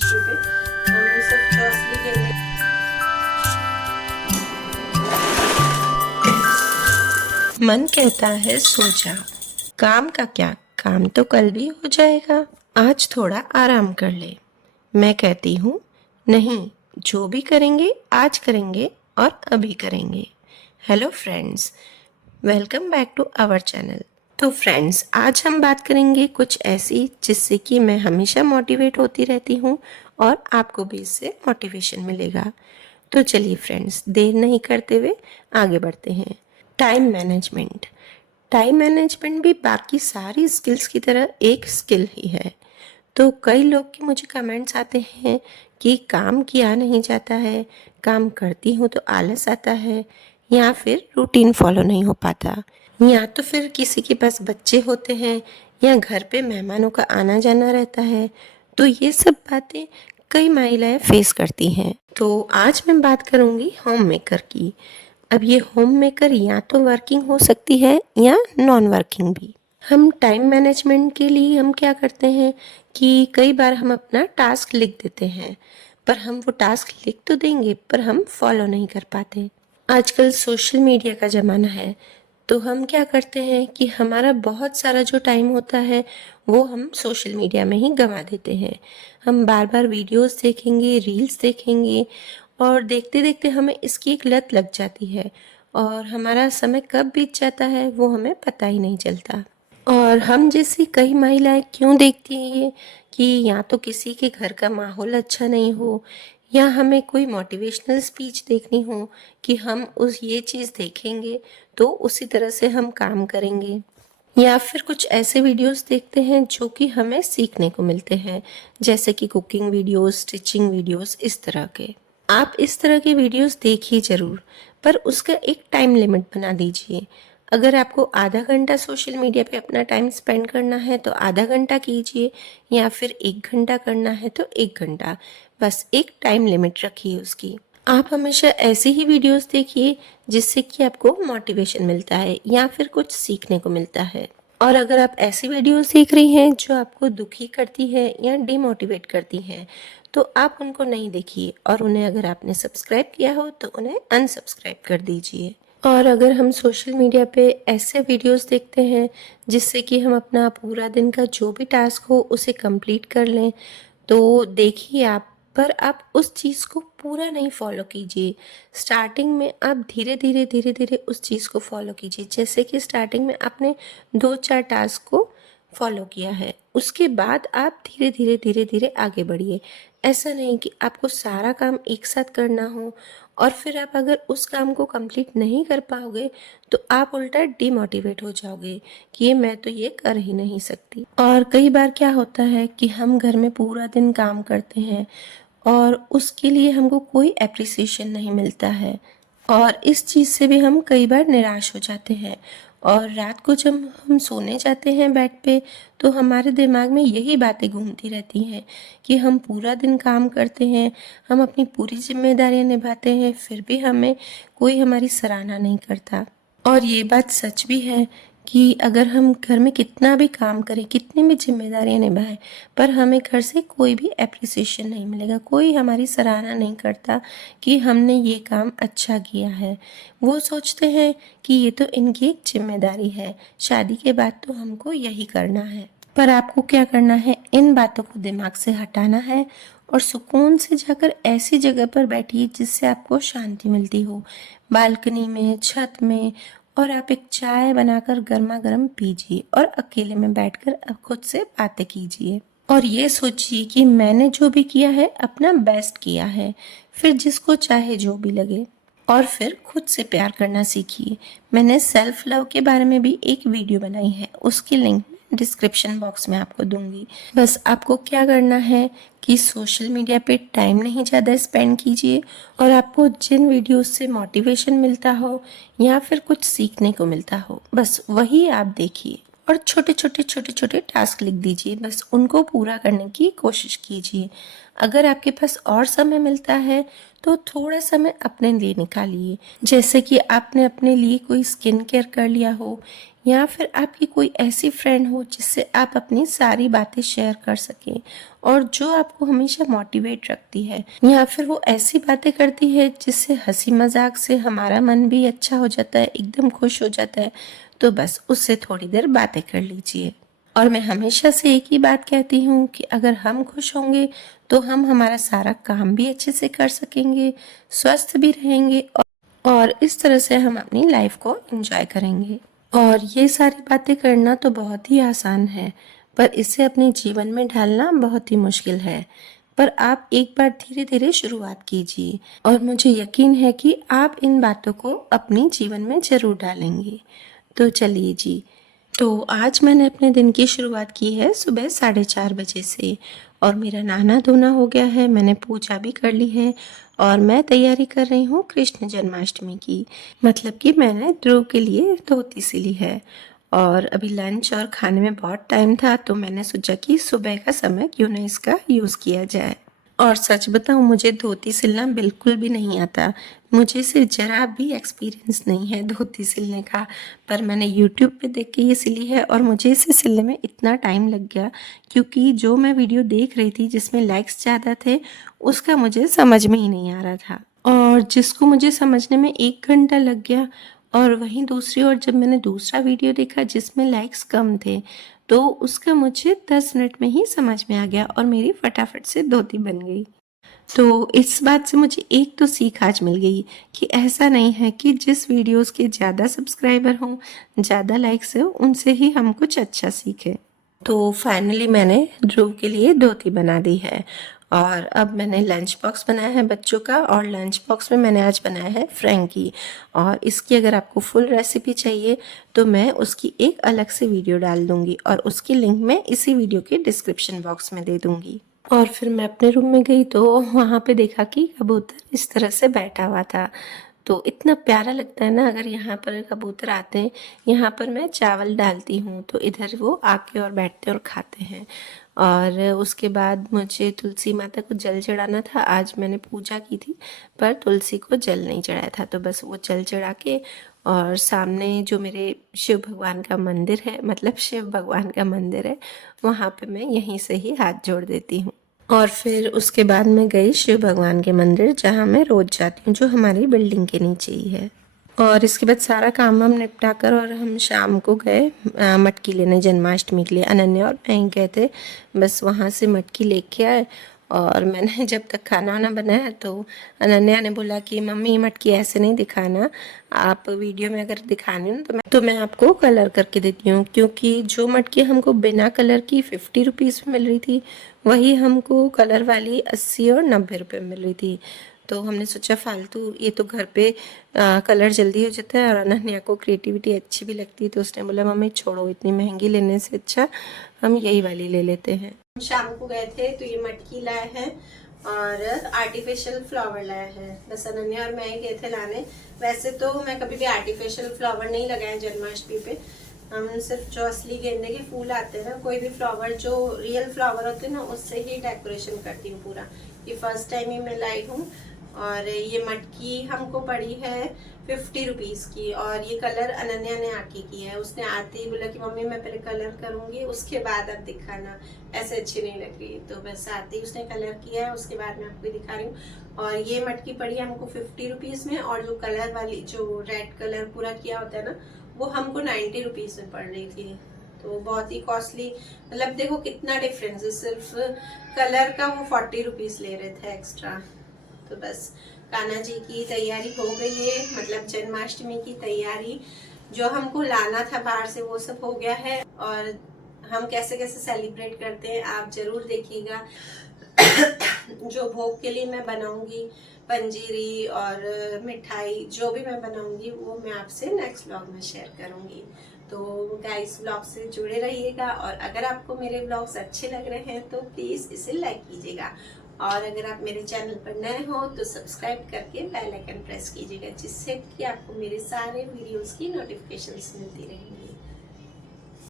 Anniversary पे हम सब चॉस लेके मन कहता है सो जा, काम का क्या, काम तो कल भी हो जाएगा, आज थोड़ा आराम कर ले। मैं कहती हूँ नहीं, जो भी करेंगे आज करेंगे और अभी करेंगे। Hello friends, welcome back to our channel. तो फ्रेंड्स, आज हम बात करेंगे कुछ ऐसी जिससे कि मैं हमेशा मोटिवेट होती रहती हूँ और आपको भी इससे मोटिवेशन मिलेगा। तो चलिए फ्रेंड्स, देर नहीं करते हुए आगे बढ़ते हैं। Time management. टाइम मैनेजमेंट भी बाकी सारी स्किल्स की तरह एक स्किल ही है। तो कई लोग के मुझे कमेंट्स आते हैं कि काम किया नहीं जाता है, काम करती हूँ तो आलस आता है, या फिर रूटीन फॉलो नहीं हो पाता, या तो फिर किसी के पास बच्चे होते हैं या घर पे मेहमानों का आना जाना रहता है। तो ये सब बातें कई महिलाएं फेस करती हैं। तो आज मैं बात करूँगी होम मेकर की। अब ये होम मेकर या तो वर्किंग हो सकती है या नॉन वर्किंग भी। हम टाइम मैनेजमेंट के लिए हम क्या करते हैं कि कई बार हम अपना टास्क लिख देते हैं, पर हम वो टास्क लिख तो देंगे पर हम फॉलो नहीं कर पाते। आजकल सोशल मीडिया का ज़माना है, तो हम क्या करते हैं कि हमारा बहुत सारा जो टाइम होता है वो हम सोशल मीडिया में ही गंवा देते हैं। हम बार बार वीडियोस देखेंगे, रील्स देखेंगे और देखते देखते हमें इसकी एक लत लग जाती है और हमारा समय कब बीत जाता है वो हमें पता ही नहीं चलता। और हम जैसी कई महिलाएं क्यों देखती हैं ये कि या तो किसी के घर का माहौल अच्छा नहीं हो, या हमें कोई मोटिवेशनल स्पीच देखनी हो कि हम उस ये चीज़ देखेंगे तो उसी तरह से हम काम करेंगे, या फिर कुछ ऐसे वीडियोस देखते हैं जो कि हमें सीखने को मिलते हैं, जैसे कि कुकिंग वीडियोस, स्टिचिंग वीडियोस, इस तरह के। आप इस तरह के वीडियोस देखिए ज़रूर, पर उसका एक टाइम लिमिट बना दीजिए। अगर आपको आधा घंटा सोशल मीडिया पे अपना टाइम स्पेंड करना है तो आधा घंटा कीजिए, या फिर 1 घंटा करना है तो 1 घंटा। बस एक टाइम लिमिट रखिए उसकी। आप हमेशा ऐसी ही वीडियोस देखिए जिससे कि आपको मोटिवेशन मिलता है या फिर कुछ सीखने को मिलता है। और अगर आप ऐसी वीडियोस देख रही हैं जो आपको दुखी करती है या डिमोटिवेट करती हैं, तो आप उनको नहीं देखिए, और उन्हें अगर आपने सब्सक्राइब किया हो तो उन्हें अनसब्सक्राइब कर दीजिए। और अगर हम सोशल मीडिया पे ऐसे वीडियोस देखते हैं जिससे कि हम अपना पूरा दिन का जो भी टास्क हो उसे कंप्लीट कर लें, तो देखिए आप, पर आप उस चीज़ को पूरा नहीं फॉलो कीजिए। स्टार्टिंग में आप धीरे धीरे उस चीज़ को फॉलो कीजिए। जैसे कि स्टार्टिंग में आपने 2-4 टास्क को फॉलो किया है, उसके बाद आप धीरे धीरे आगे बढ़िए। ऐसा नहीं कि आपको सारा काम एक साथ करना हो और फिर आप अगर उस काम को कंप्लीट नहीं कर पाओगे तो आप उल्टा डिमोटिवेट हो जाओगे कि मैं तो ये कर ही नहीं सकती। और कई बार क्या होता है कि हम घर में पूरा दिन काम करते हैं और उसके लिए हमको कोई एप्रिसिएशन नहीं मिलता है, और इस चीज़ से भी हम कई बार निराश हो जाते हैं। और रात को जब हम सोने जाते हैं बेड पे, तो हमारे दिमाग में यही बातें घूमती रहती हैं कि हम पूरा दिन काम करते हैं, हम अपनी पूरी जिम्मेदारियां निभाते हैं, फिर भी हमें कोई हमारी सराहना नहीं करता। और ये बात सच भी है कि अगर हम घर में कितना भी काम करें, कितनी भी जिम्मेदारियां निभाएं, पर हमें घर से कोई भी एप्रिसिएशन नहीं मिलेगा, कोई हमारी सराहना नहीं करता कि हमने ये काम अच्छा किया है। वो सोचते हैं कि ये तो इनकी एक जिम्मेदारी है, शादी के बाद तो हमको यही करना है। पर आपको क्या करना है, इन बातों को दिमाग से हटाना है और सुकून से जाकर ऐसी जगह पर बैठिए जिससे आपको शांति मिलती हो, बालकनी में, छत में, और आप एक चाय बनाकर गर्मा गर्म पीजिए और अकेले में बैठकर अब खुद से बातें कीजिए। और ये सोचिए कि मैंने जो भी किया है अपना बेस्ट किया है, फिर जिसको चाहे जो भी लगे। और फिर खुद से प्यार करना सीखिए। मैंने सेल्फ लव के बारे में भी एक वीडियो बनाई है, उसकी लिंक डिस्क्रिप्शन बॉक्स में आपको दूंगी। बस आपको क्या करना है कि सोशल मीडिया पे टाइम नहीं ज़्यादा स्पेंड कीजिए, और आपको जिन वीडियोस से मोटिवेशन मिलता हो या फिर कुछ सीखने को मिलता हो, बस वही आप देखिए और छोटे छोटे टास्क लिख दीजिए, बस उनको पूरा करने की कोशिश कीजिए। अगर आपके पास और समय मिलता है तो थोड़ा समय अपने लिए निकालिए, जैसे कि आपने अपने लिए कोई स्किन केयर कर लिया हो, या फिर आपकी कोई ऐसी फ्रेंड हो जिससे आप अपनी सारी बातें शेयर कर सकें और जो आपको हमेशा मोटिवेट रखती है, या फिर वो ऐसी बातें करती है जिससे हंसी मजाक से हमारा मन भी अच्छा हो जाता है, एकदम खुश हो जाता है, तो बस उससे थोड़ी देर बातें कर लीजिए। और मैं हमेशा से एक ही बात कहती हूँ कि अगर हम खुश होंगे तो हम हमारा सारा काम भी अच्छे से कर सकेंगे, स्वस्थ भी रहेंगे, और इस तरह से हम अपनी लाइफ को एंजॉय करेंगे। और ये सारी बातें करना तो बहुत ही आसान है, पर इसे अपने जीवन में ढालना बहुत ही मुश्किल है। पर आप एक बार धीरे धीरे शुरुआत कीजिए और मुझे यकीन है कि आप इन बातों को अपने जीवन में ज़रूर डालेंगे। तो चलिए जी, तो आज मैंने अपने दिन की शुरुआत की है सुबह 4:30 बजे से, और मेरा नहाना धोना हो गया है, मैंने पूजा भी कर ली है, और मैं तैयारी कर रही हूँ कृष्ण जन्माष्टमी की। मतलब कि मैंने ध्रुव के लिए धोती सिली है। और अभी लंच और खाने में बहुत टाइम था, तो मैंने सोचा कि सुबह का समय क्यों ना इसका यूज़ किया जाए। और सच बताऊं, मुझे धोती सिलना बिल्कुल भी नहीं आता। मुझे इसे ज़रा भी एक्सपीरियंस नहीं है धोती सिलने का, पर मैंने यूट्यूब पे देख के ये सिली है, और मुझे इसे सिलने में इतना टाइम लग गया क्योंकि जो मैं वीडियो देख रही थी जिसमें लाइक्स ज़्यादा थे, उसका मुझे समझ में ही नहीं आ रहा था, और जिसको मुझे समझने में 1 घंटा लग गया। और वहीं दूसरी ओर जब मैंने दूसरा वीडियो देखा जिसमें लाइक्स कम थे, तो उसका मुझे 10 मिनट में ही समझ में आ गया और मेरी फटाफट से धोती बन गई। तो इस बात से मुझे एक तो सीख आज मिल गई कि ऐसा नहीं है कि जिस वीडियोस के ज़्यादा सब्सक्राइबर हों, ज़्यादा लाइक्स हो, उनसे ही हम कुछ अच्छा सीखें। तो फाइनली मैंने ध्रुव के लिए धोती बना दी है, और अब मैंने लंच बॉक्स बनाया है बच्चों का, और लंच बॉक्स में मैंने आज बनाया है फ्रैंकी। और इसकी अगर आपको फुल रेसिपी चाहिए तो मैं उसकी एक अलग से वीडियो डाल दूँगी, और उसकी लिंक मैं इसी वीडियो के डिस्क्रिप्शन बॉक्स में दे दूँगी। और फिर मैं अपने रूम में गई तो वहाँ पे देखा कि कबूतर इस तरह से बैठा हुआ था। तो इतना प्यारा लगता है ना अगर यहाँ पर कबूतर आते हैं। यहाँ पर मैं चावल डालती हूँ तो इधर वो आके और बैठते हैं और खाते हैं। और उसके बाद मुझे तुलसी माता को जल चढ़ाना था। आज मैंने पूजा की थी पर तुलसी को जल नहीं चढ़ाया था, तो बस वो जल चढ़ा के, और सामने जो मेरे शिव भगवान का मंदिर है, मतलब शिव भगवान का मंदिर है, वहाँ पे मैं यहीं से ही हाथ जोड़ देती हूँ। और फिर उसके बाद मैं गई शिव भगवान के मंदिर, जहाँ मैं रोज़ जाती हूँ, जो हमारी बिल्डिंग के नीचे ही है। और इसके बाद सारा काम हम निपटा कर और हम शाम को गए मटकी लेने जन्माष्टमी के लिए। अनन्या और मैं ही गए थे, बस वहाँ से मटकी लेके आए। और मैंने जब तक खाना वाना बनाया तो अनन्या ने बोला कि मम्मी मटकी ऐसे नहीं दिखाना, आप वीडियो में अगर दिखानी हो तो मैं आपको कलर करके देती हूँ, क्योंकि जो मटकी हमको बिना कलर की 50 रुपीज़ में मिल रही थी, वही हमको कलर वाली 80 और 90 रुपये में मिल रही थी। तो हमने सोचा फालतू, ये तो घर पे कलर जल्दी हो जाता है और अनन्या को क्रिएटिविटी अच्छी भी लगती है, तो उसने बोला मम्मी छोड़ो, इतनी महंगी लेने से अच्छा हम यही वाली ले लेते हैं। शाम को गए थे तो ये मटकी लाए हैं और आर्टिफिशियल फ्लावर लाए हैं। बस अनन्या और मैं ही गए थे लाने। वैसे तो मैं कभी भी आर्टिफिशियल फ्लावर नहीं लगाए जन्माष्टमी पे, हम सिर्फ जो असली गेंदे के फूल आते हैं ना, कोई भी फ्लावर जो रियल फ्लावर होते हैं ना, उससे ही डेकोरेशन करती हूँ पूरा। ये फर्स्ट टाइम ही मैं लाई हूँ। और ये मटकी हमको पड़ी है 50 रुपीज़ की, और ये कलर अनन्या ने आके किया है। उसने आते ही बोला कि मम्मी मैं पहले कलर करूँगी उसके बाद अब दिखाना, ऐसे अच्छी नहीं लग रही। तो बस आते ही उसने कलर किया है, उसके बाद मैं आपको दिखा रही हूँ। और ये मटकी पड़ी है हमको 50 रुपीज़ में, और जो कलर वाली जो रेड कलर पूरा किया होता है ना, वो हमको 90 रुपीज़ में पड़ रही थी। तो बहुत ही कॉस्टली, मतलब देखो कितना डिफरेंस है, सिर्फ कलर का वो 40 रुपीज़ ले रहे थे एक्स्ट्रा। तो बस कान्हा जी की तैयारी हो गई है, मतलब जन्माष्टमी की तैयारी जो हमको लाना था बाहर से वो सब हो गया है। और हम कैसे कैसे सेलिब्रेट करते हैं आप जरूर देखिएगा। जो भोग के लिए मैं बनाऊंगी, पंजीरी और मिठाई जो भी मैं बनाऊंगी वो मैं आपसे नेक्स्ट व्लॉग में शेयर करूंगी। तो गाइस व्लॉग से जुड़े रहिएगा, और अगर आपको मेरे व्लॉग्स अच्छे लग रहे हैं तो प्लीज़ इसे लाइक कीजिएगा, और अगर आप मेरे चैनल पर नए हो तो सब्सक्राइब करके बेल आइकन प्रेस कीजिएगा, जिससे कि आपको मेरे सारे वीडियोस की नोटिफिकेशंस मिलती रहेंगी।